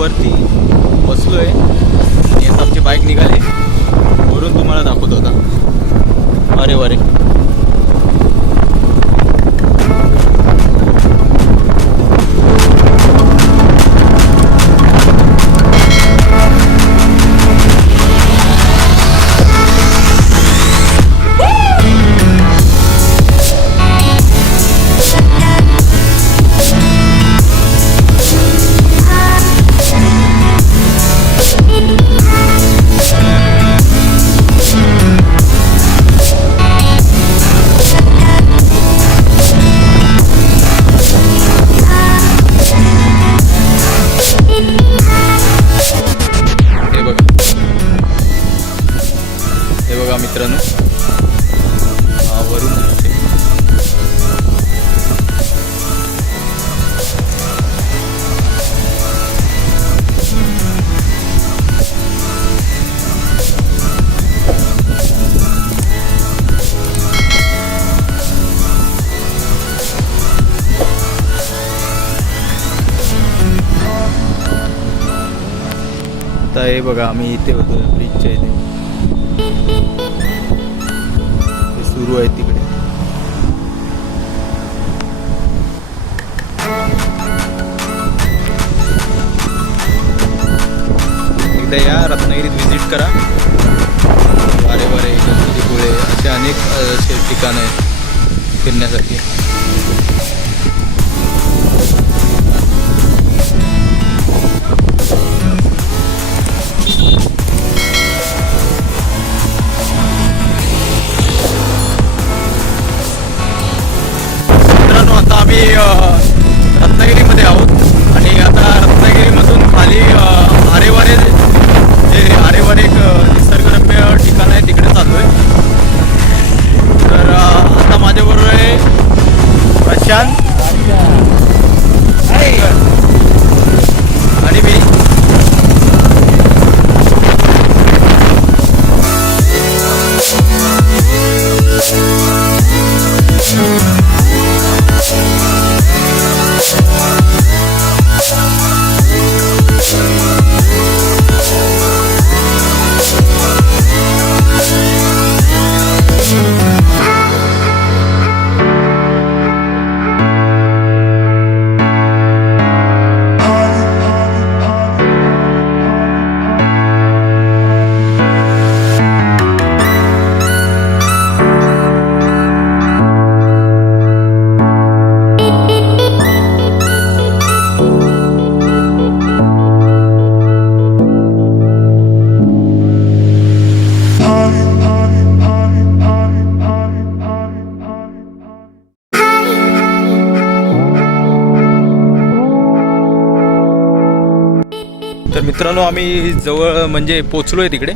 वरती बसलो आहे आणि आता आमची बाईक निघाली. वरून तुम्हाला दाखवत होता अरे वरे आता हे बघा आम्ही इथे होतो ब्रिजच्या इथे. सुरू आहे तिकडे. एकदा या रत्नागिरीत व्हिजिट करा. वारे वारे गणपतीपुळे असे अनेक असे ठिकाणं आहेत फिरण्यासाठी मित्रांनो आम्ही जवळ म्हणजे पोचलो आहे तिकडे.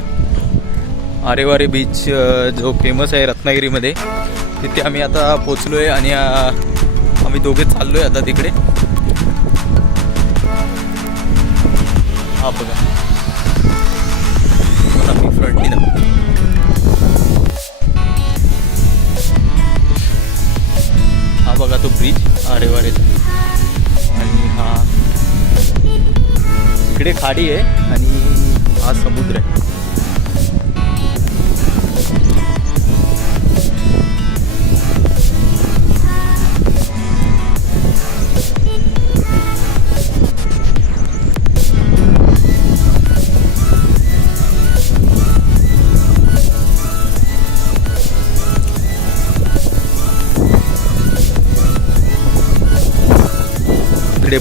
आरेवारे बीच जो फेमस आहे रत्नागिरीमध्ये तिथे आम्ही आता पोचलो आहे आणि आम्ही दोघे चाललो आहे आता तिकडे. हा बघा. मी हा बघा तो ब्रिज आरेवारेचा. आणि हा इकडे खाडी आहे आणि हा समुद्र आहे.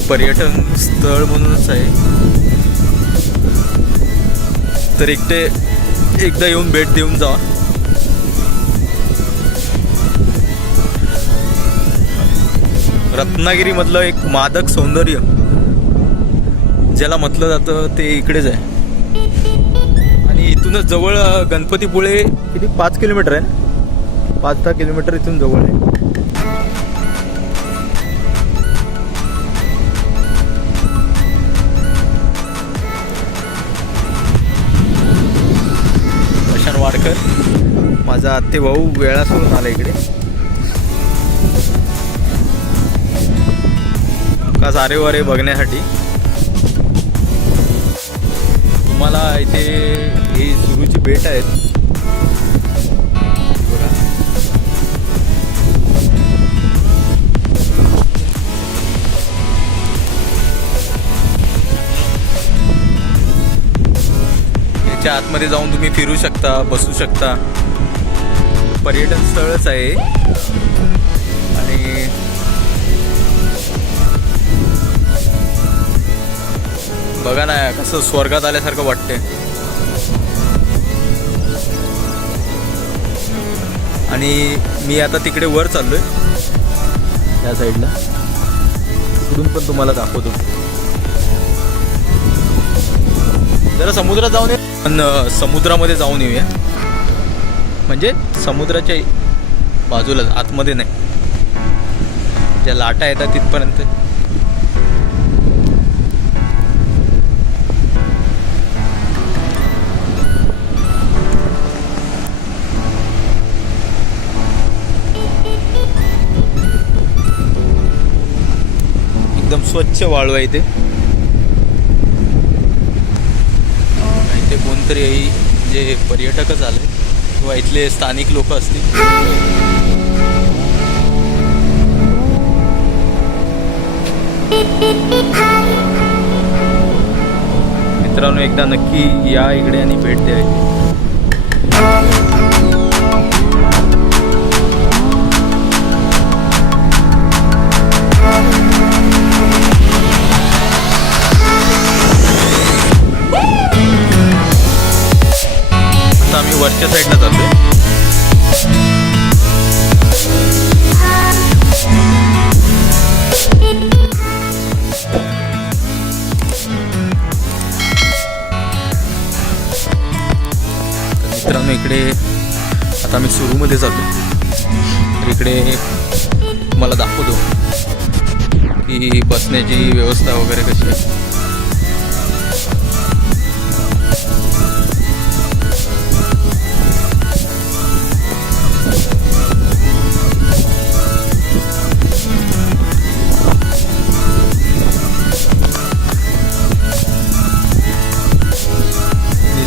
पर्यटन स्थळ म्हणूनच आहे. तर एकटे एकदा येऊन भेट देऊन जा. रत्नागिरीमधलं एक मादक सौंदर्य ज्याला म्हटलं जातं ते इकडेच आहे. आणि इथूनच जवळ गणपतीपुळे किती? पाच किलोमीटर आहे पाच दहा किलोमीटर इथून जवळ आहे. माझा आत्ते भाऊ वेळा सोडून आला इकडे. का सारे वारे बघण्यासाठी. तुम्हाला इथे ही सुरूची बेट आहेत. याच्या आतमध्ये जाऊन तुम्ही फिरू शकता बसू शकता. पर्यटन स्थळच आहे. आणि बघा ना कसं स्वर्गात आल्यासारखं वाटते आणि मी आता तिकडे वर चाललोय. त्या साईडला. तिकडून पण तुम्हाला दाखवतो. जरा समुद्रात जाऊन ये. पण समुद्रामध्ये जाऊन येऊया. म्हणजे समुद्राच्या बाजूला आतमध्ये नाही. ज्या लाटा येतात तिथपर्यंत. एकदम स्वच्छ वाळू आहे इथे. इथे कोणतरी जे म्हणजे पर्यटकच आले. किंवा इथले स्थानिक लोक असतील. मित्रांनो एकदा नक्की या इकडे आणि भेट द्यायची आम्ही वरच्या साईडला इकडे आता आम्ही सुरूमध्ये जातो तर इकडे मला दाखवतो की बसण्याची व्यवस्था वगैरे कशी आहे.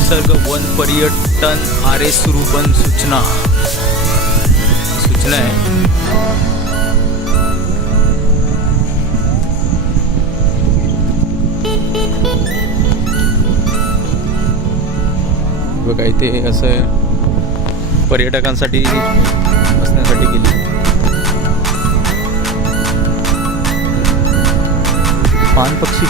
निसर्ग वन पर्यटन आर एस रुबन सूचना. सूचना आहे बघा इथे असं पर्यटकांसाठी बसण्यासाठी गेली. पान पक्षी